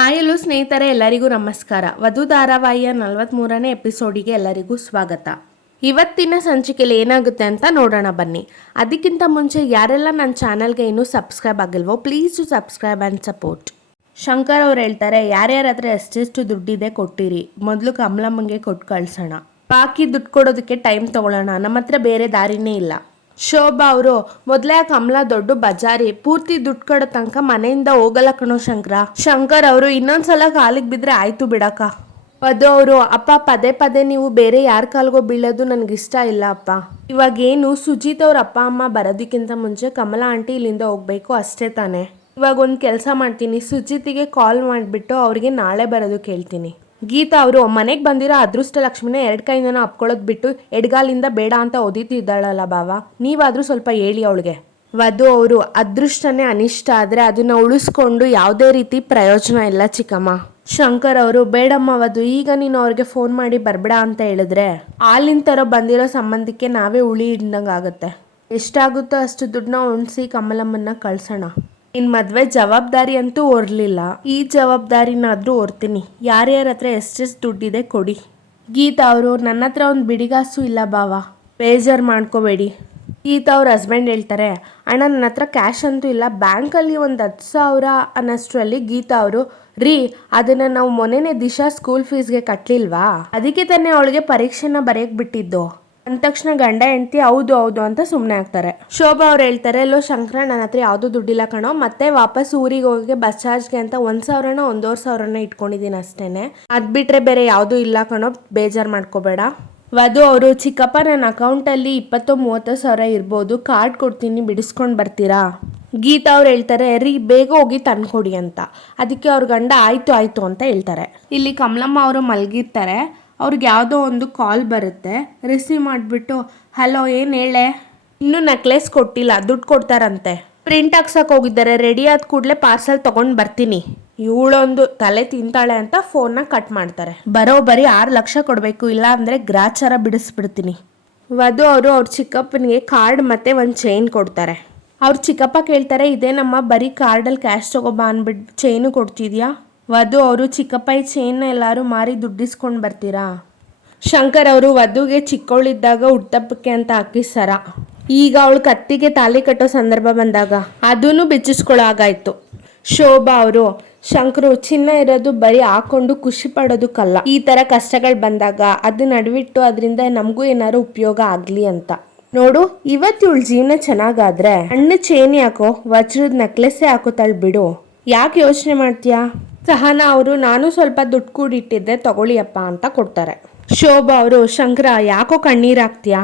Hi hello ಸ್ನೇಹಿತರೆ, ಎಲ್ಲರಿಗೂ ನಮಸ್ಕಾರ. ವಧು ಧಾರಾವಾಹಿಯ 43ನೇ ಎಪಿಸೋಡಿಗೆ ಎಲ್ಲರಿಗೂ ಸ್ವಾಗತ. ಇವತ್ತಿನ ಸಂಚಿಕೆಯಲ್ಲಿ ಏನಾಗುತ್ತೆ ಅಂತ ನೋಡೋಣ ಬನ್ನಿ. ಅದಕ್ಕಿಂತ ಮುಂಚೆ ಯಾರೆಲ್ಲ ನನ್ನ ಚಾನಲ್ಗೆ ಇನ್ನೂ ಸಬ್ಸ್ಕ್ರೈಬ್ ಆಗಿಲ್ವೋ please to subscribe and support. Shankar ಅವ್ರು ಹೇಳ್ತಾರೆ, ಯಾರ್ಯಾರ ಹತ್ರ ಎಷ್ಟೆಷ್ಟು ದುಡ್ಡಿದೆ ಕೊಟ್ಟಿರಿ, ಮೊದಲು ಕಮಲಮ್ಮಂಗೆ ಕೊಟ್ಟು ಕಳ್ಸೋಣ, ಬಾಕಿ ದುಡ್ಡು ಕೊಡೋದಕ್ಕೆ ಟೈಮ್ ತೊಗೊಳ್ಳೋಣ, ನಮ್ಮ ಹತ್ರ ಬೇರೆ ದಾರಿನೇ ಇಲ್ಲ. ಶೋಭಾ ಅವರು, ಮೊದಲೇ ಕಮಲ ದೊಡ್ಡ ಬಜಾರಿ, ಪೂರ್ತಿ ದುಡ್ಡು ಕೊಡೋ ತನಕ ಮನೆಯಿಂದ ಹೋಗಲ್ಲ ಕಣೋ ಶಂಕರ್ ಅವರು, ಇನ್ನೊಂದ್ಸಲ ಕಾಲಿಗೆ ಬಿದ್ದರೆ ಆಯ್ತು ಬಿಡಕ್ಕ. ವಧು ಅವರು, ಅಪ್ಪ ಪದೇ ಪದೇ ನೀವು ಬೇರೆ ಯಾರ ಕಾಲ್ಗೋ ಬೀಳೋದು ನನಗಿಷ್ಟ ಇಲ್ಲ ಅಪ್ಪ. ಇವಾಗೇನು ಸುಜಿತ್ ಅವ್ರ ಅಪ್ಪ ಅಮ್ಮ ಬರೋದಕ್ಕಿಂತ ಮುಂಚೆ ಕಮಲಾ ಆಂಟಿ ಇಲ್ಲಿಂದ ಹೋಗ್ಬೇಕು ಅಷ್ಟೇ ತಾನೆ. ಇವಾಗ ಒಂದು ಕೆಲಸ ಮಾಡ್ತೀನಿ, ಸುಜಿತಿಗೆ ಕಾಲ್ ಮಾಡಿಬಿಟ್ಟು ಅವ್ರಿಗೆ ನಾಳೆ ಬರೋದು ಕೇಳ್ತೀನಿ. ಗೀತಾ ಅವರು, ಮನೆಗೆ ಬಂದಿರೋ ಅದೃಷ್ಟ ಲಕ್ಷ್ಮಿನ 2 ಕೈಯಿಂದನೂ ಅಪ್ಕೊಳ್ಳೋದು ಬಿಟ್ಟು ಎಡ್ಗಾಲಿಂದ ಬೇಡ ಅಂತ ಓದಿತಿದ್ದಾಳಲ್ಲ ಬಾವ, ನೀವಾದರೂ ಸ್ವಲ್ಪ ಹೇಳಿ ಅವಳಿಗೆ. ವಧು ಅವರು, ಅದೃಷ್ಟನೇ ಅನಿಷ್ಟ ಆದರೆ ಅದನ್ನು ಉಳಿಸ್ಕೊಂಡು ಯಾವುದೇ ರೀತಿ ಪ್ರಯೋಜನ ಇಲ್ಲ ಚಿಕ್ಕಮ್ಮ. ಶಂಕರ್ ಅವರು, ಬೇಡಮ್ಮ ವಧು, ಈಗ ನೀನು ಅವ್ರಿಗೆ ಫೋನ್ ಮಾಡಿ ಬರಬೇಡ ಅಂತ ಹೇಳಿದ್ರೆ ಹಾಲಿನ ಥರ ಬಂದಿರೋ ಸಂಬಂಧಕ್ಕೆ ನಾವೇ ಉಳಿ ಇದ್ದಂಗೆ ಆಗುತ್ತೆ. ಎಷ್ಟಾಗುತ್ತೋ ಅಷ್ಟು ದುಡ್ಡನ್ನ ಉಣಿಸಿ ಕಮಲಮ್ಮನ್ನ ಕಳ್ಸೋಣ. ನಿನ್ನ ಮದುವೆ ಜವಾಬ್ದಾರಿ ಅಂತೂ ಹೊರಲಿಲ್ಲ, ಈ ಜವಾಬ್ದಾರಿನಾದರೂ ಹೊರ್ತೀನಿ. ಯಾರ್ಯಾರ ಹತ್ರ ಎಷ್ಟೆಷ್ಟು ದುಡ್ಡಿದೆ ಕೊಡಿ. ಗೀತಾ ಅವರು, ನನ್ನ ಹತ್ರ ಒಂದು ಬಿಡಿಗಾಸು ಇಲ್ಲ ಬಾವ, ಬೇಜಾರು ಮಾಡ್ಕೋಬೇಡಿ. ಗೀತಾ ಅವ್ರ ಹಸ್ಬೆಂಡ್ ಹೇಳ್ತಾರೆ, ಅಣ್ಣ ನನ್ನ ಹತ್ರ ಕ್ಯಾಶ್ ಅಂತೂ ಇಲ್ಲ, ಬ್ಯಾಂಕಲ್ಲಿ ಒಂದು 10,000 ಅನ್ನೋಷ್ಟರಲ್ಲಿ ಗೀತಾ ಅವರು, ರೀ ಅದನ್ನು ನಾವು ಮೊನ್ನೆನೇ ದಿಶಾ ಸ್ಕೂಲ್ ಫೀಸ್ಗೆ ಕಟ್ಟಲಿಲ್ವಾ, ಅದಕ್ಕೆ ತಾನೇ ಅವಳಿಗೆ ಪರೀಕ್ಷೆನ ಬರೆಯಕ್ಕೆ ಬಿಟ್ಟಿದ್ದು ಅಂದ ತಕ್ಷಣ ಗಂಡ ಹೆಂಡ್ತಿ ಹೌದು ಹೌದು ಅಂತ ಸುಮ್ಮನೆ ಆಗ್ತಾರೆ. ಶೋಭಾ ಅವ್ರು ಹೇಳ್ತಾರೆ, ಎಲ್ಲೋ ಶಂಕರ, ನನ್ನ ಹತ್ರ ಯಾವುದೂ ದುಡ್ಡಿಲ್ಲ ಕಣೋ, ಮತ್ತೆ ವಾಪಸ್ ಊರಿಗೆ ಹೋಗಿ ಬಸ್ ಚಾರ್ಜ್ಗೆ ಅಂತ 1,000 1,500 ಇಟ್ಕೊಂಡಿದ್ದೀನಿ ಅಷ್ಟೇನೆ, ಅದು ಬಿಟ್ಟರೆ ಬೇರೆ ಯಾವುದೂ ಇಲ್ಲ ಕಣೋ, ಬೇಜಾರು ಮಾಡ್ಕೋಬೇಡ. ವಧು ಅವರು, ಚಿಕ್ಕಪ್ಪ ನನ್ನ ಅಕೌಂಟಲ್ಲಿ 20-30 ಸಾವಿರ ಇರ್ಬೋದು, ಕಾರ್ಡ್ ಕೊಡ್ತೀನಿ ಬಿಡಿಸ್ಕೊಂಡು ಬರ್ತೀರಾ. ಗೀತಾ ಅವ್ರು ಹೇಳ್ತಾರೆ, ರೀ ಬೇಗ ಹೋಗಿ ತಂದ್ಕೊಡಿ ಅಂತ. ಅದಕ್ಕೆ ಅವ್ರ ಗಂಡ ಆಯಿತು ಆಯಿತು ಅಂತ ಹೇಳ್ತಾರೆ. ಇಲ್ಲಿ ಕಮಲಮ್ಮ ಅವರು ಮಲಗಿರ್ತಾರೆ, ಅವ್ರಿಗೆ ಯಾವುದೋ ಒಂದು ಕಾಲ್ ಬರುತ್ತೆ, ರಿಸೀವ್ ಮಾಡಿಬಿಟ್ಟು, ಹಲೋ ಏನು ಹೇಳೆ, ಇನ್ನೂ ನೆಕ್ಲೆಸ್ ಕೊಟ್ಟಿಲ್ಲ, ದುಡ್ಡು ಕೊಡ್ತಾರಂತೆ, ಪ್ರಿಂಟ್ ಹಾಕ್ಸಕ್ಕೆ ಹೋಗಿದ್ದಾರೆ, ರೆಡಿ ಆದ ಕೂಡಲೇ ಪಾರ್ಸಲ್ ತೊಗೊಂಡು ಬರ್ತೀನಿ. ಇವಳೊಂದು ತಲೆ ತಿಂತಾಳೆ ಅಂತ ಫೋನ್ನ ಕಟ್ ಮಾಡ್ತಾರೆ. ಬರೋಬ್ಬರಿ 6 ಲಕ್ಷ ಕೊಡಬೇಕು, ಇಲ್ಲ ಅಂದರೆ ಗ್ರಾಚಾರ ಬಿಡಿಸ್ಬಿಡ್ತೀನಿ. ವಧು ಅವರು ಅವ್ರ ಚಿಕ್ಕಪ್ಪನಿಗೆ ಕಾರ್ಡ್ ಮತ್ತು ಒಂದು ಚೈನ್ ಕೊಡ್ತಾರೆ. ಅವ್ರ ಚಿಕ್ಕಪ್ಪ ಕೇಳ್ತಾರೆ, ಇದೇನಮ್ಮ ಬರೀ ಕಾರ್ಡಲ್ಲಿ ಕ್ಯಾಶ್ ತೊಗೊಬಾ ಅಂದ್ಬಿಟ್ಟು ಚೈನು ಕೊಡ್ತಿದ್ಯಾ. ವಧು ಅವರು, ಚಿಕ್ಕಪ್ಪ ಈ ಚೈನ್ನ ಎಲ್ಲರೂ ಮಾರಿ ದುಡ್ಡಿಸ್ಕೊಂಡು ಬರ್ತೀರಾ. ಶಂಕರ್ ಅವರು, ವಧುಗೆ ಚಿಕ್ಕವಳಿದ್ದಾಗ ಹುಟ್ಟಪ್ಪಕ್ಕೆ ಅಂತ ಹಾಕಿ ಸರ, ಈಗ ಅವಳು ಕತ್ತಿಗೆ ತಾಲಿ ಕಟ್ಟೋ ಸಂದರ್ಭ ಬಂದಾಗ ಅದನ್ನು ಬಿಚ್ಚಿಸ್ಕೊಳ್ಳೋ ಆಗಾಯ್ತು. ಶೋಭಾ ಅವರು, ಶಂಕರು, ಚಿನ್ನ ಇರೋದು ಬರೀ ಹಾಕೊಂಡು ಖುಷಿ ಪಡೋದಕ್ಕಲ್ಲ, ಈ ಥರ ಕಷ್ಟಗಳು ಬಂದಾಗ ಅದನ್ನ ಅಡ್ಬಿಟ್ಟು ಅದರಿಂದ ನಮಗೂ ಏನಾದ್ರು ಉಪಯೋಗ ಆಗಲಿ ಅಂತ. ನೋಡು, ಇವತ್ತು ಇವಳು ಜೀವನ ಚೆನ್ನಾಗಾದ್ರೆ ಹಣ್ಣು ಚೈನ್ ಯಾಕೋ, ವಜ್ರದ ನೆಕ್ಲೆಸ್ಸೇ ಹಾಕೋತಾಳು ಬಿಡು, ಯಾಕೆ ಯೋಚನೆ ಮಾಡ್ತೀಯಾ. ಸಹನಾ ಅವರು, ನಾನು ಸ್ವಲ್ಪ ದುಡ್ಡು ಕೂಡಿಟ್ಟಿದ್ದೆ ತಗೊಳ್ಳಿಯಪ್ಪ ಅಂತ ಕೊಡ್ತಾರೆ. ಶೋಭಾ ಅವರು, ಶಂಕರ ಯಾಕೋ ಕಣ್ಣೀರು ಹಾಕ್ತೀಯಾ,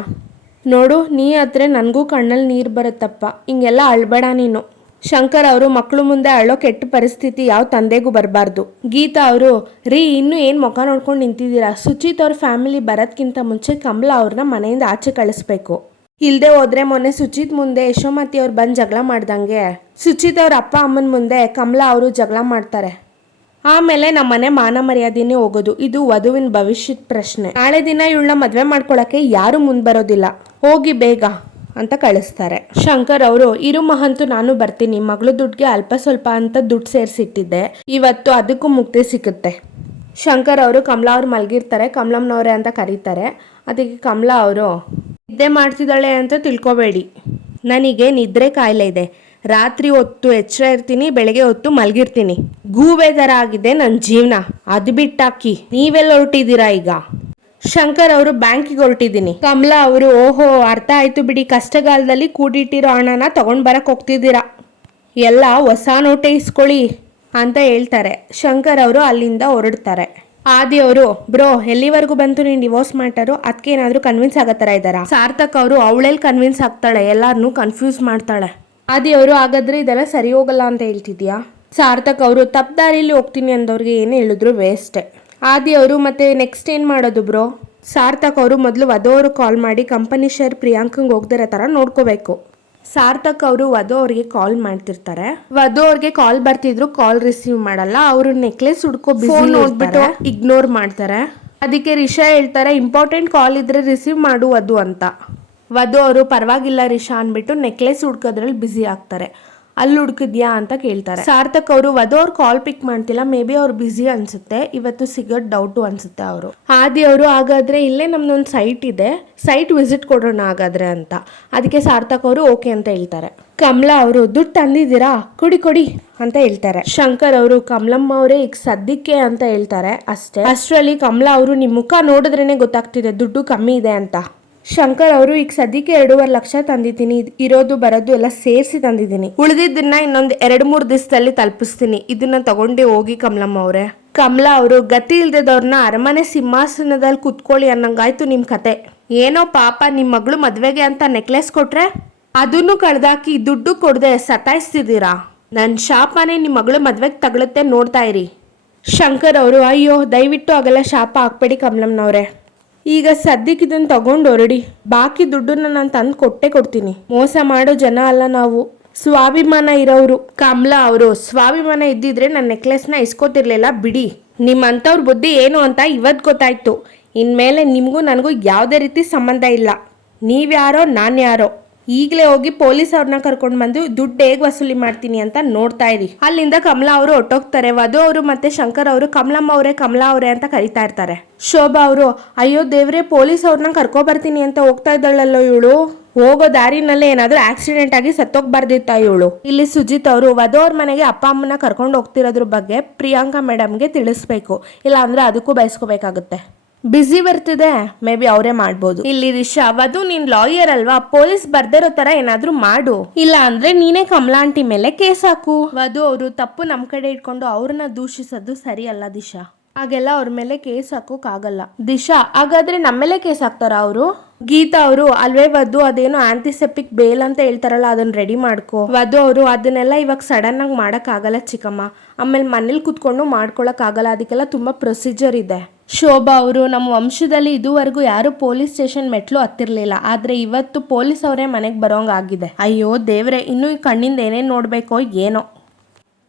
ನೋಡು ನೀ ಹತ್ರ ನನಗೂ ಕಣ್ಣಲ್ಲಿ ನೀರು ಬರುತ್ತಪ್ಪ, ಹಿಂಗೆಲ್ಲ ಅಳ್ಬೇಡ ನೀನು. ಶಂಕರ್ ಅವರು, ಮಕ್ಕಳು ಮುಂದೆ ಅಳೋ ಕೆಟ್ಟ ಪರಿಸ್ಥಿತಿ ಯಾವ ತಂದೆಗೂ ಬರಬಾರ್ದು. ಗೀತಾ ಅವರು, ರೀ ಇನ್ನೂ ಏನು ಮುಖ ನೋಡ್ಕೊಂಡು ನಿಂತಿದ್ದೀರಾ, ಸುಚಿತ್ ಅವ್ರ ಫ್ಯಾಮಿಲಿ ಬರೋದ್ಕಿಂತ ಮುಂಚೆ ಕಮಲಾ ಅವ್ರನ್ನ ಮನೆಯಿಂದ ಆಚೆ ಕಳಿಸ್ಬೇಕು, ಇಲ್ಲದೆ ಹೋದ್ರೆ ಮೊನ್ನೆ ಸುಚಿತ್ ಮುಂದೆ ಯಶೋಮತಿ ಅವ್ರು ಬಂದು ಜಗಳ ಮಾಡ್ದಂಗೆ ಸುಚಿತ್ ಅವ್ರ ಅಪ್ಪ ಅಮ್ಮನ ಮುಂದೆ ಕಮಲಾ ಅವರು ಜಗಳ ಮಾಡ್ತಾರೆ, ಆಮೇಲೆ ನಮ್ಮ ಮನೆ ಮಾನ ಮರ್ಯಾದೆನೇ ಹೋಗೋದು. ಇದು ವಧುವಿನ ಭವಿಷ್ಯದ ಪ್ರಶ್ನೆ. ನಾಳೆ ದಿನ ಇವಳನ್ನ ಮದುವೆ ಮಾಡ್ಕೊಳಕ್ಕೆ ಯಾರು ಮುಂದೆ ಬರೋದಿಲ್ಲ, ಹೋಗಿ ಬೇಗ ಅಂತ ಕಳಿಸ್ತಾರೆ. ಶಂಕರ್ ಅವರು, ಇರು ಮಹಂತು ನಾನು ಬರ್ತೀನಿ, ಮಗಳು ದುಡ್ಡಿಗೆ ಅಲ್ಪ ಸ್ವಲ್ಪ ಅಂತ ದುಡ್ಡು ಸೇರಿಸಿಟ್ಟಿದ್ದೆ, ಇವತ್ತು ಅದಕ್ಕೂ ಮುಕ್ತಿ ಸಿಗುತ್ತೆ. ಶಂಕರ್ ಅವರು, ಕಮಲಾ ಅವ್ರು ಮಲಗಿರ್ತಾರೆ, ಕಮಲಮ್ಮನವ್ರೆ ಅಂತ ಕರೀತಾರೆ. ಅದಕ್ಕೆ ಕಮಲಾ ಅವರು, ನಿದ್ದೆ ಮಾಡ್ತಿದ್ದಾಳೆ ಅಂತ ತಿಳ್ಕೊಬೇಡಿ, ನನಗೆ ನಿದ್ರೆ ಕಾಯಿಲೆ ಇದೆ, ರಾತ್ರಿ ಹೊತ್ತು ಎಚ್ಚರ ಇರ್ತೀನಿ, ಬೆಳಗ್ಗೆ ಹೊತ್ತು ಮಲಗಿರ್ತೀನಿ, ಗೂಬೆ ಥರ ಆಗಿದೆ ನನ್ನ ಜೀವನ, ಅದು ಬಿಟ್ಟಾಕಿ ನೀವೆಲ್ಲ ಹೊರಟಿದ್ದೀರಾ ಈಗ. ಶಂಕರ್ ಅವರು, ಬ್ಯಾಂಕಿಗೆ ಹೊರಟಿದ್ದೀನಿ. ಕಮಲಾ ಅವರು, ಓಹೋ ಅರ್ಥ ಆಯ್ತು ಬಿಡಿ, ಕಷ್ಟಗಾಲದಲ್ಲಿ ಕೂಡಿಟ್ಟಿರೋ ಹಣನ ತಗೊಂಡು ಬರಕ್ಕೆ ಹೋಗ್ತಿದ್ದೀರಾ, ಎಲ್ಲ ಹೊಸ ನೋಟೆ ಇಸ್ಕೊಳ್ಳಿ ಅಂತ ಹೇಳ್ತಾರೆ. ಶಂಕರ್ ಅವರು ಅಲ್ಲಿಂದ ಹೊರಡ್ತಾರೆ. ಆದಿ ಅವರು, ಬ್ರೋ ಎಲ್ಲಿವರೆಗೂ ಬಂತು ನೀನು ಡಿವೋರ್ಸ್ ಮ್ಯಾಟರು, ಅದಕ್ಕೆ ಏನಾದರೂ ಕನ್ವಿನ್ಸ್ ಆಗೋ ಥರ ಇದ್ದಾರಾ. ಸಾರ್ಥಕ್ ಅವರು, ಅವಳೆಲ್ಲಿ ಕನ್ವಿನ್ಸ್ ಆಗ್ತಾಳೆ, ಎಲ್ಲಾರನ್ನೂ ಕನ್ಫ್ಯೂಸ್ ಮಾಡ್ತಾಳೆ. ಆದಿ ಅವರು, ಹಾಗಾದ್ರೆ ಇದೆಲ್ಲ ಸರಿ ಹೋಗಲ್ಲ ಅಂತ ಹೇಳ್ತಿದ್ಯಾ. ಸಾರ್ಥಕ್ ಅವರು, ತಪ್ಪದಾರಿಲಿ ಹೋಗ್ತೀನಿ ಅಂದವ್ರಿಗೆ ಏನು ಹೇಳಿದ್ರು ವೇಸ್ಟೆ. ಆದಿ ಅವರು, ಮತ್ತೆ ನೆಕ್ಸ್ಟ್ ಏನು ಮಾಡೋದು ಬ್ರೋ. ಸಾರ್ಥಕ್ ಅವರು, ಮೊದಲು ವಧು ಅವರು ಕಾಲ್ ಮಾಡಿ ಕಂಪನಿ ಶೇರ್ ಪ್ರಿಯಾಂಕಂಗೆ ಹೋಗ್ದಿರೋ ಥರ ನೋಡ್ಕೋಬೇಕು. ಸಾರ್ಥಕ್ ಅವರು ವಧು ಅವ್ರಿಗೆ ಕಾಲ್ ಮಾಡ್ತಿರ್ತಾರೆ. ವಧು ಅವ್ರಿಗೆ ಕಾಲ್ ಬರ್ತಿದ್ರು, ಕಾಲ್ ರಿಸೀವ್ ಮಾಡಲ್ಲ, ಅವರು ನೆಕ್ಲೆಸ್ ಹುಡ್ಕೋ ಫೋನ್ ನೋಡ್ಬಿಟ್ಟು ಇಗ್ನೋರ್ ಮಾಡ್ತಾರೆ. ಅದಕ್ಕೆ ರಿಷಾ ಹೇಳ್ತಾರೆ, ಇಂಪಾರ್ಟೆಂಟ್ ಕಾಲ್ ಇದ್ರೆ ರಿಸೀವ್ ಮಾಡು ವಧು ಅಂತ. ವಧು ಅವರು, ಪರವಾಗಿಲ್ಲ ರಿಷಾ ಅಂದ್ಬಿಟ್ಟು ನೆಕ್ಲೆಸ್ ಹುಡ್ಕೋದ್ರಲ್ಲಿ ಬ್ಯುಸಿ ಆಗ್ತಾರೆ. ಅಲ್ಲಿ ಹುಡುಕಿದ್ಯಾ ಅಂತ ಕೇಳ್ತಾರೆ. ಸಾರ್ಥಕ್ ಅವರು ವಧು ಅವ್ರು ಕಾಲ್ ಪಿಕ್ ಮಾಡ್ತಿಲ್ಲ, ಮೇ ಬಿ ಅವ್ರು ಬಿಸಿ ಅನ್ಸುತ್ತೆ, ಇವತ್ತು ಸಿಗೋದ್ ಡೌಟು ಅನ್ಸುತ್ತೆ ಅವರು. ಆದಿ ಅವರು ಹಾಗಾದ್ರೆ ಇಲ್ಲೇ ನಮ್ದೊಂದು ಸೈಟ್ ಇದೆ, ಸೈಟ್ ವಿಸಿಟ್ ಕೊಡೋಣ ಹಾಗಾದ್ರೆ ಅಂತ. ಅದಕ್ಕೆ ಸಾರ್ಥಕ್ ಅವರು ಓಕೆ ಅಂತ ಹೇಳ್ತಾರೆ. ಕಮಲಾ ಅವರು ದುಡ್ಡು ತಂದಿದ್ದೀರಾ, ಕೊಡಿ ಅಂತ ಹೇಳ್ತಾರೆ. ಶಂಕರ್ ಅವರು ಕಮಲಮ್ಮ ಅವರೇ ಈಗ ಸದ್ಯಕ್ಕೆ ಅಂತ ಹೇಳ್ತಾರೆ ಅಷ್ಟೇ. ಅಷ್ಟರಲ್ಲಿ ಕಮಲಾ ಅವರು ನಿಮ್ ಮುಖ ನೋಡಿದ್ರೇನೆ ಗೊತ್ತಾಗ್ತಿದೆ ದುಡ್ಡು ಕಮ್ಮಿ ಇದೆ ಅಂತ. ಶಂಕರ್ ಅವರು ಈಗ ಸದ್ಯಕ್ಕೆ 2.5 ಲಕ್ಷ ತಂದಿದ್ದೀನಿ, ಇರೋದು ಬರೋದು ಎಲ್ಲ ಸೇರಿಸಿ ತಂದಿದ್ದೀನಿ, ಉಳಿದಿದ್ದನ್ನ ಇನ್ನೊಂದು 2-3 ದಿವಸದಲ್ಲಿ ತಲುಪಿಸ್ತೀನಿ, ಇದನ್ನ ತಗೊಂಡೆ ಹೋಗಿ ಕಮಲಮ್ಮ ಅವರೇ. ಕಮಲಾ ಅವರು ಗತಿ ಇಲ್ದದವ್ರನ್ನ ಅರಮನೆ ಸಿಂಹಾಸನದಲ್ಲಿ ಕುತ್ಕೊಳ್ಳಿ ಅನ್ನಂಗಾಯ್ತು ನಿಮ್ ಕತೆ. ಏನೋ ಪಾಪ ನಿಮ್ ಮಗಳು ಮದ್ವೆಗೆ ಅಂತ ನೆಕ್ಲೆಸ್ ಕೊಟ್ರೆ ಅದನ್ನು ಕಳ್ದಾಕಿ ದುಡ್ಡು ಕೊಡದೆ ಸತಾಯಿಸ್ತಿದ್ದೀರಾ. ನನ್ನ ಶಾಪನೇ ನಿಮ್ಮ ಮಗಳು ಮದ್ವೆಗೆ ತಗಳುತ್ತೆ, ನೋಡ್ತಾ ಇರಿ. ಶಂಕರ್ ಅವರು ಅಯ್ಯೋ ದಯವಿಟ್ಟು ಆಗಲ್ಲ ಶಾಪ ಹಾಕ್ಬೇಡಿ ಕಮಲಮ್ಮನವ್ರೆ, ಈಗ ಸದ್ಯಕ್ಕೆ ಇದನ್ನು ತಗೊಂಡು ಹೊರಡಿ, ಬಾಕಿ ದುಡ್ಡನ್ನ ನಾನು ತಂದು ಕೊಡ್ತೀನಿ. ಮೋಸ ಮಾಡೋ ಜನ ಅಲ್ಲ ನಾವು, ಸ್ವಾಭಿಮಾನ ಇರೋರು. ಕಮಲಾ ಅವರು ಸ್ವಾಭಿಮಾನ ಇದ್ದಿದ್ರೆ ನನ್ನ ನೆಕ್ಲೆಸ್ನ ಇಸ್ಕೋತಿರ್ಲಿಲ್ಲ ಬಿಡಿ. ನಿಮ್ಮಂಥವ್ರ ಬುದ್ಧಿ ಏನು ಅಂತ ಇವತ್ತು ಗೊತ್ತಾಯ್ತು. ಇನ್ಮೇಲೆ ನಿಮಗೂ ನನಗೂ ಯಾವುದೇ ರೀತಿ ಸಂಬಂಧ ಇಲ್ಲ, ನೀವ್ಯಾರೋ ನಾನು ಯಾರೋ. ಈಗಲೇ ಹೋಗಿ ಪೊಲೀಸ್ ಅವ್ರನ್ನ ಕರ್ಕೊಂಡು ಬಂದು ದುಡ್ಡು ಹೇಗೆ ವಸೂಲಿ ಮಾಡ್ತೀನಿ ಅಂತ ನೋಡ್ತಾ ಇರಿ. ಅಲ್ಲಿಂದ ಕಮಲಾ ಅವರು ಹೊಟ್ಟೋಗ್ತಾರೆ. ವಧು ಅವರು ಮತ್ತೆ ಶಂಕರ್ ಅವರು ಕಮಲಾ ಅವರೇ ಅಂತ ಕರಿತಾ ಇರ್ತಾರೆ. ಶೋಭಾ ಅವರು ಅಯ್ಯೋ ದೇವ್ರೆ, ಪೊಲೀಸ್ ಅವ್ರನ್ನ ಕರ್ಕೊ ಬರ್ತೀನಿ ಅಂತ ಹೋಗ್ತಾ ಇದ್ದಾಳಲ್ಲೋ ಇವಳು, ಹೋಗೋ ದಾರಿನಲ್ಲೇ ಏನಾದ್ರೂ ಆಕ್ಸಿಡೆಂಟ್ ಆಗಿ ಸತ್ತೋಗ್ಬಾರ್ದಿತ್ತ ಇವಳು. ಇಲ್ಲಿ ಸುಜಿತ್ ಅವರು ವಧು ಅವ್ರ ಮನೆಗೆ ಅಪ್ಪ ಅಮ್ಮನ ಕರ್ಕೊಂಡು ಹೋಗ್ತಿರೋದ್ರ ಬಗ್ಗೆ ಪ್ರಿಯಾಂಕಾ ಮೇಡಮ್ಗೆ ತಿಳಿಸ್ಬೇಕು, ಇಲ್ಲ ಅಂದ್ರೆ ಅದಕ್ಕೂ ಬಯಸ್ಕೋಬೇಕಾಗುತ್ತೆ. ಬಿಸಿ ಬರ್ತಿದೆ, ಮೇ ಬಿ ಅವರೇ ಮಾಡ್ಬೋದು. ಇಲ್ಲಿ ರಿಷಾ ವಧು ನೀನ್ ಲಾಯರ್ ಅಲ್ವಾ, ಪೊಲೀಸ್ ಬರ್ದಿರೋ ತರ ಏನಾದ್ರೂ ಮಾಡು, ಇಲ್ಲ ಅಂದ್ರೆ ನೀನೇ ಕಮಲಾ ಆಂಟಿ ಮೇಲೆ ಕೇಸ್ ಹಾಕು. ವಧು ಅವರು ತಪ್ಪು ನಮ್ ಕಡೆ ಇಟ್ಕೊಂಡು ಅವ್ರನ್ನ ದೂಷಿಸೋದು ಸರಿ ಅಲ್ಲ ದಿಶಾ, ಹಾಗೆಲ್ಲ ಅವ್ರ ಮೇಲೆ ಕೇಸ್ ಹಾಕೋಕ್ಕಾಗಲ್ಲ. ದಿಶಾ ಹಾಗಾದ್ರೆ ನಮ್ಮೇಲೆ ಕೇಸ್ ಹಾಕ್ತಾರ ಅವರು? ಗೀತಾ ಅವರು ಅಲ್ವೇ ವಧು, ಅದೇನೋ ಆಂಟಿಸೆಪ್ಟಿಕ್ ಬೇಲ್ ಅಂತ ಹೇಳ್ತಾರಲ್ಲ ಅದನ್ನ ರೆಡಿ ಮಾಡ್ಕೋ. ವಧು ಅವರು ಅದನ್ನೆಲ್ಲ ಇವಾಗ ಸಡನ್ ಆಗಿ ಮಾಡಕ್ ಆಗಲ್ಲ ಚಿಕ್ಕಮ್ಮ, ಆಮೇಲೆ ಮನೇಲಿ ಕುತ್ಕೊಂಡು ಮಾಡ್ಕೊಳಕ್ ಆಗಲ್ಲ, ಅದಕ್ಕೆಲ್ಲ ತುಂಬಾ ಪ್ರೊಸೀಜರ್ ಇದೆ. ಶೋಭಾ ಅವರು ನಮ್ಮ ವಂಶದಲ್ಲಿ ಇದುವರೆಗೂ ಯಾರು ಪೊಲೀಸ್ ಸ್ಟೇಷನ್ ಮೆಟ್ಲು ಹತ್ತಿರ್ಲಿಲ್ಲ, ಆದ್ರೆ ಇವತ್ತು ಪೊಲೀಸ್ ಅವರೇ ಮನೆಗೆ ಬರೋಂಗ್ ಆಗಿದೆ. ಅಯ್ಯೋ ದೇವ್ರೆ, ಇನ್ನು ಈ ಕಣ್ಣಿಂದ ಏನೇನ್ ನೋಡ್ಬೇಕೋ ಏನೋ.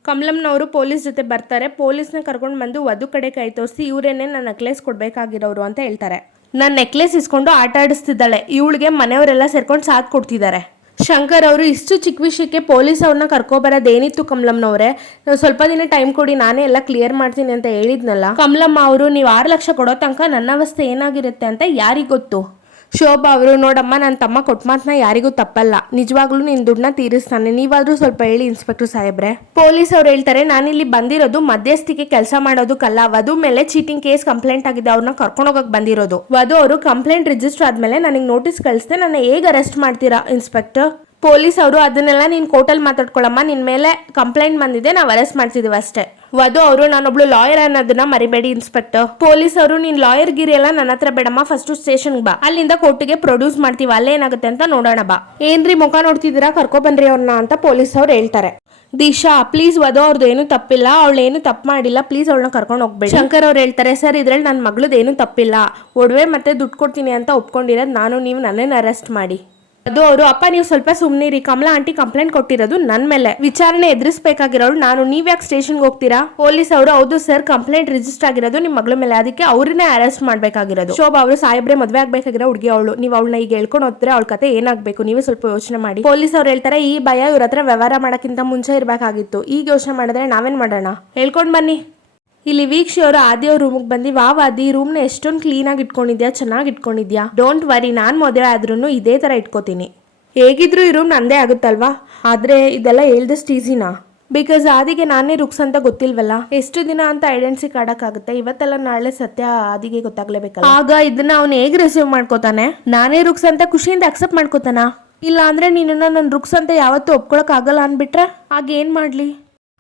ಕಮಲಮ್ಮನವರು ಪೊಲೀಸ್ ಜೊತೆ ಬರ್ತಾರೆ. ಪೊಲೀಸ್ನ ಕರ್ಕೊಂಡು ಬಂದು ವಧು ಕಡೆ ಕೈ ತೋರಿಸಿ ಇವರೇನೆ ನನ್ನ ನೆಕ್ಲೆಸ್ ಕೊಡ್ಬೇಕಾಗಿರೋರು ಅಂತ ಹೇಳ್ತಾರೆ. ನನ್ನ ನೆಕ್ಲೆಸ್ ಇಸ್ಕೊಂಡು ಆಟ ಆಡಿಸ್ತಿದ್ದಾಳೆ, ಇವಳಿಗೆ ಮನೆಯವರೆಲ್ಲ ಸೇರ್ಕೊಂಡು ಸಾಥ್ ಕೊಡ್ತಿದ್ದಾರೆ. ಶಂಕರ್ ಅವರು ಇಷ್ಟು ಚಿಕ್ಕ ವಿಷಯಕ್ಕೆ ಪೊಲೀಸ್ ಅವ್ರನ್ನ ಕರ್ಕೊಬರೋದೇನಿತ್ತು ಕಮಲಮ್ಮನವ್ರೆ, ಸ್ವಲ್ಪ ದಿನ ಟೈಮ್ ಕೊಡಿ, ನಾನೇ ಎಲ್ಲ ಕ್ಲಿಯರ್ ಮಾಡ್ತೀನಿ ಅಂತ ಹೇಳಿದ್ನಲ್ಲ. ಕಮಲಮ್ಮ ಅವರು ನೀವು 6 ಲಕ್ಷ ಕೊಡೋ ತನಕ ನನ್ನ ಅವಸ್ಥೆ ಏನಾಗಿರುತ್ತೆ ಅಂತ ಯಾರಿಗ್ ಗೊತ್ತು. ಶೋಭಾ ಅವರು ನೋಡಮ್ಮ, ನನ್ನ ತಮ್ಮ ಕೊಟ್ಟ ಮಾತನ್ನ ಯಾರಿಗೂ ತಪ್ಪಲ್ಲ, ನಿಜವಾಗ್ಲೂ ನಿನ್ ದುಡ್ಡನ್ನ ತೀರಿಸ್ತಾನೆ, ನೀವಾದ್ರೂ ಸ್ವಲ್ಪ ಹೇಳಿ ಇನ್ಸ್ಪೆಕ್ಟರ್ ಸಾಹೇಬ್ರೆ. ಪೊಲೀಸ್ ಅವ್ರು ಹೇಳ್ತಾರೆ ನಾನಿಲ್ಲಿ ಬಂದಿರೋದು ಮಧ್ಯಸ್ಥಿಕೆ ಕೆಲಸ ಮಾಡೋದಕ್ಕಲ್ಲ, ವಧು ಮೇಲೆ ಚೀಟಿಂಗ್ ಕೇಸ್ ಕಂಪ್ಲೇಂಟ್ ಆಗಿದೆ, ಅವ್ರನ್ನ ಕರ್ಕೊಂಡು ಹೋಗಕ್ ಬಂದಿರೋದು. ವಧು ಅವರು ಕಂಪ್ಲೇಂಟ್ ರಿಜಿಸ್ಟರ್ ಆದ್ಮೇಲೆ ನನಗೆ ನೋಟಿಸ್ ಕಳಿಸ್ದೆ, ನನ್ನ ಹೇಗೆ ಅರೆಸ್ಟ್ ಮಾಡ್ತೀರಾ ಇನ್ಸ್ಪೆಕ್ಟರ್? ಪೊಲೀಸ್ ಅವರು ಅದನ್ನೆಲ್ಲ ನೀನ್ ಕೋರ್ಟಲ್ಲಿ ಮಾತಾಡ್ಕೊಳಮ್ಮ, ನಿನ್ ಮೇಲೆ ಕಂಪ್ಲೇಂಟ್ ಬಂದಿದೆ, ನಾವು ಅರೆಸ್ಟ್ ಮಾಡ್ತಿದೀವಿ ಅಷ್ಟೇ. ವಧು ಅವರು ನಾನೊಬ್ಳು ಲಾಯರ್ ಅನ್ನೋದನ್ನ ಮರಿಬೇಡಿ ಇನ್ಸ್ಪೆಕ್ಟರ್. ಪೊಲೀಸ್ ಅವರು ನೀನ್ ಲಾಯರ್ ಗಿರಿ ಎಲ್ಲ ನನ್ನ ಹತ್ರ ಬೇಡಮ್ಮ, ಫಸ್ಟ್ ಸ್ಟೇಷನ್ ಬಾ, ಅಲ್ಲಿಂದ ಕೋರ್ಟ್ಗೆ ಪ್ರೊಡ್ಯೂಸ್ ಮಾಡ್ತೀವಿ, ಅಲ್ಲೇನಾಗುತ್ತೆ ಅಂತ ನೋಡೋಣ ಬಾ. ಏನ್ರಿ ಮುಖ ನೋಡ್ತಿದ್ದೀರಾ, ಕರ್ಕೊ ಬನ್ರಿ ಅವ್ರನ್ನ ಅಂತ ಪೊಲೀಸ್ ಅವ್ರು ಹೇಳ್ತಾರೆ. ದಿಶಾ ಪ್ಲೀಸ್, ವಧು ಅವ್ರದ್ದು ಏನು ತಪ್ಪಿಲ್ಲ, ಅವಳು ಏನು ತಪ್ಪು ಮಾಡಿಲ್ಲ, ಪ್ಲೀಸ್ ಅವಳನ್ನ ಕರ್ಕೊಂಡು ಹೋಗ್ಬೇಡಿ. ಶಂಕರ್ ಅವ್ರು ಹೇಳ್ತಾರೆ ಸರ್ ಇದ್ರಲ್ಲಿ ನನ್ನ ಮಗಳದ್ದು ಏನು ತಪ್ಪಿಲ್ಲ, ಒಡವೆ ಮತ್ತೆ ದುಡ್ಡು ಕೊಡ್ತೀನಿ ಅಂತ ಒಪ್ಕೊಂಡಿರೋದು ನಾನು, ನೀವು ನನ್ನನ್ನು ಅರೆಸ್ಟ್ ಮಾಡಿ. ಅದು ಅವರು ಅಪ್ಪ ನೀವು ಸ್ವಲ್ಪ ಸುಮ್ನಿರಿ, ಕಮಲಾ ಆಂಟಿ ಕಂಪ್ಲೇಂಟ್ ಕೊಟ್ಟಿರೋದು ನನ್ನ ಮೇಲೆ, ವಿಚಾರಣೆ ಎದುರಿಸಬೇಕಾಗಿರೋರು ನಾನು, ನೀವ್ಯಾಕೆ ಸ್ಟೇಷನ್ಗೆ ಹೋಗ್ತೀರಾ? ಪೊಲೀಸ್ ಅವರು ಹೌದು ಸರ್, ಕಂಪ್ಲೇಂಟ್ ರಿಜಿಸ್ಟರ್ ಆಗಿರೋದು ನಿಮ್ಮ ಮಗಳ ಮೇಲೆ, ಅದಕ್ಕೆ ಅವ್ರನ್ನೇ ಅರೆಸ್ಟ್ ಮಾಡ್ಬೇಕಾಗಿರೋದು. ಶೋಭಾ ಅವರು ಸಾಹೇಬ್ರೆ ಮದ್ವೆ ಆಗ್ಬೇಕಾಗಿರೋ ಹುಡುಗಿ ಅವಳು, ನೀವು ಅವಳನ್ನ ಈಗ ಹೇಳ್ಕೊಂಡು ಹೋದ್ರೆ ಅವಳ ಕತೆ ಏನಾಗಬೇಕು, ನೀವೇ ಸ್ವಲ್ಪ ಯೋಚನೆ ಮಾಡಿ. ಪೊಲೀಸ್ ಅವ್ರು ಹೇಳ್ತಾರೆ ಈ ಭಯ ಇವ್ರ ಹತ್ರ ವ್ಯವಹಾರ ಮಾಡೋಕ್ಕಿಂತ ಮುಂಚೆ ಇರಬೇಕಾಗಿತ್ತು, ಈಗ ಯೋಚನೆ ಮಾಡಿದ್ರೆ ನಾವೇನ್ ಮಾಡೋಣ, ಹೇಳ್ಕೊಂಡು ಬನ್ನಿ. ಇಲ್ಲಿ ವೀಕ್ಷಿ ಅವರು ಆದಿಯವ್ರ ರೂಮಿಗೆ ಬಂದು ವಾವ್ ಆದಿ ರೂಮ್ನ ಎಷ್ಟೊಂದು ಕ್ಲೀನಾಗಿ ಇಟ್ಕೊಂಡಿದ್ಯಾ, ಚೆನ್ನಾಗಿ ಇಟ್ಕೊಂಡಿದ್ಯಾ, ಡೋಂಟ್ ವರಿ, ನಾನು ಮದುವೆ ಆದ್ರೂ ಇದೇ ಥರ ಇಟ್ಕೋತೀನಿ, ಹೇಗಿದ್ರು ಈ ರೂಮ್ ನಂದೇ ಆಗುತ್ತಲ್ವಾ, ಆದರೆ ಇದೆಲ್ಲ ಹೇಳ್ದಷ್ಟು ಈಸಿನಾ, ಬಿಕಾಸ್ ಆದಿಗೆ ನಾನೇ ರುಕ್ಸ್ ಅಂತ ಗೊತ್ತಿಲ್ವಲ್ಲ, ಎಷ್ಟು ದಿನ ಅಂತ ಐಡೆನ್ಸಿ ಕಾಡಕ್ಕಾಗುತ್ತೆ, ಇವತ್ತೆಲ್ಲ ನಾಳೆ ಸತ್ಯ ಆದಿಗೆ ಗೊತ್ತಾಗ್ಲೇಬೇಕಲ್ಲ, ಆಗ ಇದನ್ನ ಅವ್ನು ಹೇಗೆ ರಿಸೀವ್ ಮಾಡ್ಕೋತಾನೆ, ನಾನೇ ರುಕ್ಸ್ ಅಂತ ಖುಷಿಯಿಂದ ಅಕ್ಸೆಪ್ಟ್ ಮಾಡ್ಕೋತಾನ, ಇಲ್ಲ ಅಂದ್ರೆ ನೀನನ್ನ ನನ್ನ ರುಕ್ಸ್ ಅಂತ ಯಾವತ್ತೂ ಒಪ್ಕೊಳಕ್ ಆಗಲ್ಲ ಅನ್ಬಿಟ್ರೆ ಆಗ ಏನ್ ಮಾಡ್ಲಿ.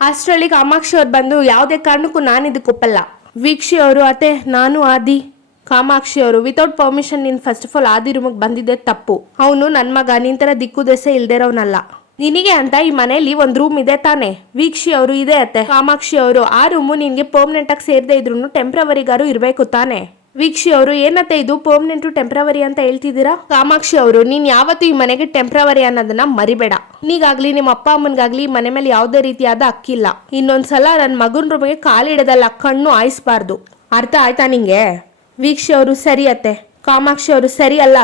ಅಷ್ಟರಲ್ಲಿ ಕಾಮಾಕ್ಷಿ ಅವ್ರು ಬಂದು ಯಾವುದೇ ಕಾರಣಕ್ಕೂ ನಾನು ಇದಕ್ಕೆ ಒಪ್ಪಲ್ಲ. ವೀಕ್ಷಿ ಅವರು ಅತ್ತೆ ನಾನು ಆದಿ. ಕಾಮಾಕ್ಷಿ ಅವರು ವಿತೌಟ್ ಪರ್ಮಿಷನ್ ನೀನು ಫಸ್ಟ್ ಆಫ್ ಆಲ್ ಆದಿ ರೂಮಿಗೆ ಬಂದಿದ್ದೆ ತಪ್ಪು, ಅವನು ನನ್ನ ಮಗ, ನಿನ್ ಥರ ದಿಕ್ಕು ದೆಸೆ ಇಲ್ದಿರೋನಲ್ಲ, ನಿನಗೆ ಅಂತ ಈ ಮನೆಯಲ್ಲಿ ಒಂದು ರೂಮ್ ಇದೆ ತಾನೆ. ವೀಕ್ಷಿ ಅವರು ಇದೆ ಅತ್ತೆ. ಕಾಮಾಕ್ಷಿ ಅವರು ಆ ರೂಮು ನಿನ್ಗೆ ಪರ್ಮನೆಂಟ್ ಆಗಿ ಸೇರದೆ ಇದ್ರು ಟೆಂಪ್ರವರಿಗಾರು ಇರಬೇಕು ತಾನೆ. ವೀಕ್ಷಿ ಅವರು ಏನತ್ತೆ ಇದು ಪರ್ಮನೆಂಟು ಟೆಂಪ್ರವರಿ ಅಂತ ಹೇಳ್ತಿದ್ದೀರಾ? ಕಾಮಾಕ್ಷಿ ಅವರು ನೀನ್ ಯಾವತ್ತು ಈ ಮನೆಗೆ ಟೆಂಪ್ರವರಿ ಅನ್ನೋದನ್ನ ಮರಿಬೇಡ, ನೀಗಾಗ್ಲಿ ನಿಮ್ಮ ಅಪ್ಪ ಅಮ್ಮನ್ಗಾಗ್ಲಿ ಮನೆ ಮೇಲೆ ಯಾವುದೇ ರೀತಿಯಾದ ಹಕ್ಕಿಲ್ಲ, ಇನ್ನೊಂದ್ಸಲ ನನ್ನ ಮಗನ ರೂಮಿಗೆ ಕಾಲಿಡದಲ್ಲ ಕಣ್ಣು ಆಯಿಸ್ಬಾರ್ದು, ಅರ್ಥ ಆಯ್ತಾ ನಿಂಗೆ? ವೀಕ್ಷಿ ಅವರು ಸರಿ ಅತ್ತೆ. ಕಾಮಾಕ್ಷಿ ಅವರು ಸರಿ ಅಲ್ಲ,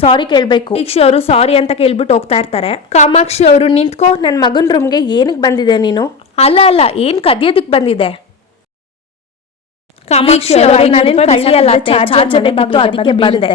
ಸಾರಿ ಕೇಳ್ಬೇಕು. ದೀಕ್ಷಿ ಅವರು ಸಾರಿ ಅಂತ ಕೇಳ್ಬಿಟ್ಟು ಹೋಗ್ತಾ ಇರ್ತಾರೆ. ಕಾಮಾಕ್ಷಿ ಅವರು ನಿಂತ್ಕೋ, ನನ್ ಮಗನ್ ರೂಮ್ಗೆ ಏನಕ್ ಬಂದಿದೆ ನೀನು? ಅಲ್ಲ ಏನ್ ಕದಿಯೋದಕ್ ಬಂದಿದೆ? ಕಾಮಾಕ್ಷಿ ಅವರು ಅದಕ್ಕೆ ಬಂದೆ.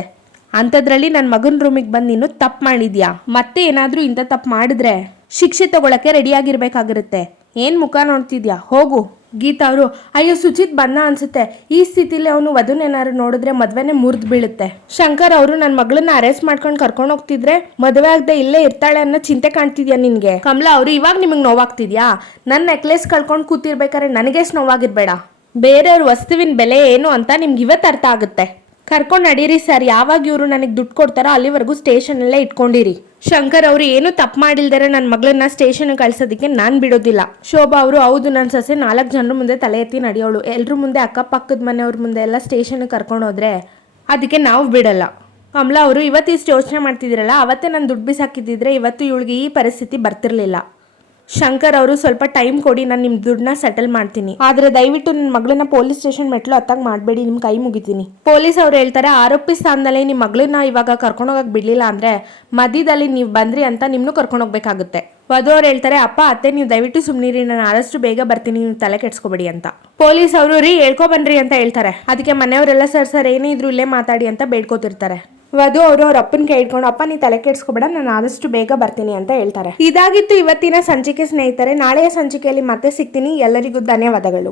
ಅಂತದ್ರಲ್ಲಿ ನನ್ ಮಗನ್ ರೂಮಿಗೆ ಬಂದು ನೀನು ತಪ್ಪು ಮಾಡಿದ್ಯಾ. ಮತ್ತೆ ಏನಾದ್ರೂ ಇಂಥ ತಪ್ಪು ಮಾಡಿದ್ರೆ ಶಿಕ್ಷೆ ತಗೊಳಕ್ಕೆ ರೆಡಿ ಆಗಿರ್ಬೇಕಾಗಿರುತ್ತೆ. ಏನ್ ಮುಖ ನೋಡ್ತಿದ್ಯಾ, ಹೋಗು. ಗೀತಾ ಅವರು ಅಯ್ಯೋ ಸುಚಿತ್ ಬಂದ ಅನ್ಸುತ್ತೆ. ಈ ಸ್ಥಿತಿಲಿ ಅವನು ವಧುನೇನಾದ್ರು ನೋಡಿದ್ರೆ ಮದ್ವೆನೆ ಮುರಿದ್ ಬೀಳುತ್ತೆ. ಶಂಕರ್ ಅವರು ನನ್ನ ಮಗಳನ್ನ ಅರೆಸ್ಟ್ ಮಾಡ್ಕೊಂಡು ಕರ್ಕೊಂಡು ಹೋಗ್ತಿದ್ರೆ ಮದುವೆ ಆಗದೆ ಇಲ್ಲೇ ಇರ್ತಾಳೆ ಅನ್ನೋ ಚಿಂತೆ ಕಾಣ್ತಿದ್ಯಾ ನಿನ್ಗೆ? ಕಮಲಾ ಅವರು ಇವಾಗ ನಿಮಗ್ ನೋವಾಗ್ತಿದ್ಯಾ? ನನ್ನ ನೆಕ್ಲೆಸ್ ಕಳ್ಕೊಂಡು ಕೂತಿರ್ಬೇಕಾದ್ರೆ ನನಗೆಷ್ಟು ನೋವಾಗಿರ್ಬೇಡ. ಬೇರೆಯವ್ರ ವಸ್ತುವಿನ ಬೆಲೆ ಏನು ಅಂತ ನಿಮ್ಗೆ ಇವತ್ತು ಅರ್ಥ ಆಗುತ್ತೆ. ಕರ್ಕೊಂಡು ನಡೀರಿ ಸರ್. ಯಾವಾಗ ಇವರು ನನಗೆ ದುಡ್ಡು ಕೊಡ್ತಾರೋ ಅಲ್ಲಿವರೆಗೂ ಸ್ಟೇಷನ್ ಅಲ್ಲೇ ಇಟ್ಕೊಂಡಿರಿ. ಶಂಕರ್ ಅವರು ಏನು ತಪ್ಪು ಮಾಡಿಲ್ದರೆ ನನ್ನ ಮಗಳನ್ನ ಸ್ಟೇಷನ್ ಕಳ್ಸೋದಕ್ಕೆ ನಾನು ಬಿಡೋದಿಲ್ಲ. ಶೋಭಾ ಅವರು ಹೌದು, ನನ್ನ ಸೊಸೆ 4 ಜನರ ಮುಂದೆ ತಲೆ ಎತ್ತಿ ನಡೆಯೋಳು. ಎಲ್ರ ಮುಂದೆ ಅಕ್ಕಪಕ್ಕದ ಮನೆಯವ್ರ ಮುಂದೆ ಎಲ್ಲ ಸ್ಟೇಷನ್ ಕರ್ಕೊಂಡು ಹೋದ್ರೆ ಅದಕ್ಕೆ ನಾವು ಬಿಡಲ್ಲ. ಕಮಲಾ ಅವರು ಇವತ್ತು ಇಷ್ಟು ಯೋಚನೆ ಮಾಡ್ತಿದ್ದೀರಲ್ಲ, ಅವತ್ತೇ ನಾನು ದುಡ್ಡು ಬಿಸಾಕಿದ್ದಿದ್ರೆ ಇವತ್ತು ಇವಳಿಗೆ ಈ ಪರಿಸ್ಥಿತಿ ಬರ್ತಿರ್ಲಿಲ್ಲ. ಶಂಕರ್ ಅವರು ಸ್ವಲ್ಪ ಟೈಮ್ ಕೊಡಿ, ನಾನು ನಿಮ್ಮ ದುಡ್ಡನ್ನ ಸೆಟಲ್ ಮಾಡ್ತೀನಿ. ಆದ್ರೆ ದಯವಿಟ್ಟು ನನ್ನ ಮಗಳನ್ನ ಪೊಲೀಸ್ ಸ್ಟೇಷನ್ ಮೆಟ್ಲು ಹತ್ತಾಗ ಮಾಡಬೇಡಿ, ನಿಮ್ ಕೈ ಮುಗಿತೀನಿ. ಪೊಲೀಸ್ ಅವ್ರು ಹೇಳ್ತಾರೆ ಆರೋಪಿ ಸ್ಥಾನದಲ್ಲಿ ನಿಮ್ಮ ಮಗಳನ್ನ ಇವಾಗ ಕರ್ಕೊಂಡು ಹೋಗಕ್ ಬಿಡ್ಲಿಲ್ಲ ಅಂದ್ರೆ ಮಧ್ಯದಲ್ಲಿ ನೀವು ಬಂದ್ರಿ ಅಂತ ನಿಮ್ನು ಕರ್ಕೊಂಡು ಹೋಗ್ಬೇಕಾಗುತ್ತೆ. ವಧು ಅವ್ರು ಹೇಳ್ತಾರೆ ಅಪ್ಪ ಅತ್ತೆ ನೀವು ದಯವಿಟ್ಟು ಸುಮ್ನಿರಿ, ನಾನು ಆದಷ್ಟು ಬೇಗ ಬರ್ತೀನಿ, ನೀವು ತಲೆ ಕೆಡ್ಸ್ಕೊಬೇಡಿ ಅಂತ. ಪೊಲೀಸ್ ಅವರು ರೀ ಹೇಳ್ಕೊ ಬನ್ರಿ ಅಂತ ಹೇಳ್ತಾರೆ. ಅದಕ್ಕೆ ಮನೆಯವರೆಲ್ಲ ಸರ್ ಏನೇ ಇದ್ರು ಇಲ್ಲೇ ಮಾತಾಡಿ ಅಂತ ಬೇಡ್ಕೋತಿರ್ತಾರೆ. ವಧು ಅವರು ಅವ್ರ ಅಪ್ಪನ ಕೈ ಇಟ್ಕೊಂಡು ಅಪ್ಪ ನೀ ತಲೆ ಕೆಡ್ಸ್ಕೊಬೇಡ, ನಾನು ಆದಷ್ಟು ಬೇಗ ಬರ್ತೀನಿ ಅಂತ ಹೇಳ್ತಾರೆ. ಇದಾಗಿತ್ತು ಇವತ್ತಿನ ಸಂಚಿಕೆ ಸ್ನೇಹಿತರೆ. ನಾಳೆಯ ಸಂಚಿಕೆಯಲ್ಲಿ ಮತ್ತೆ ಸಿಗ್ತೀನಿ. ಎಲ್ಲರಿಗೂ ಧನ್ಯವಾದಗಳು.